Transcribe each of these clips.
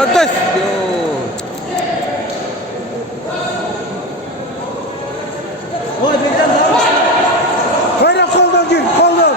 Молодец! Böyle koldan gir, koldan.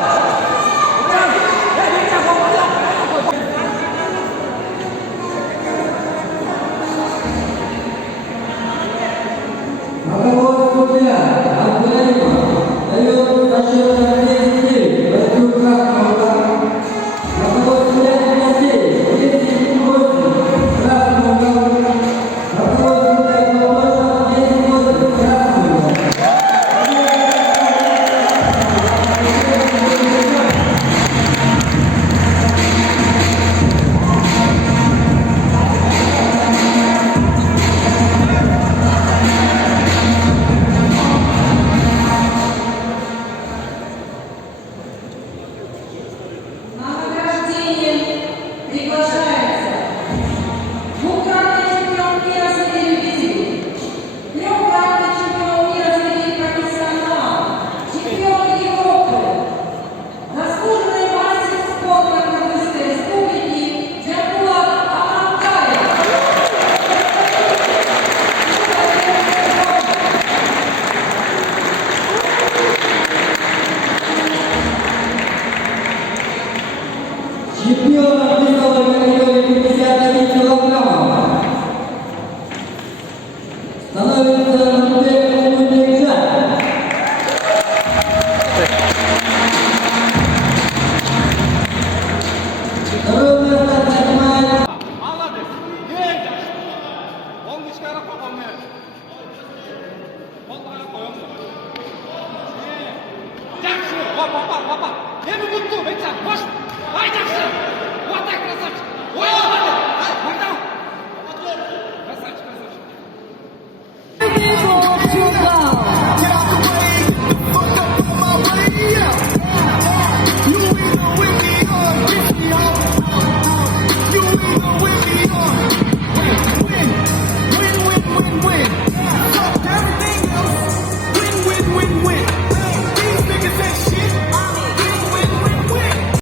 Чемпион мировой категории 51 килограммов становится Нурбек Умунбекжан. Второе место занимает Молодец! Едешь! Он не скоро попадает. Он туда поем. Жақсы! Папа! Не буду!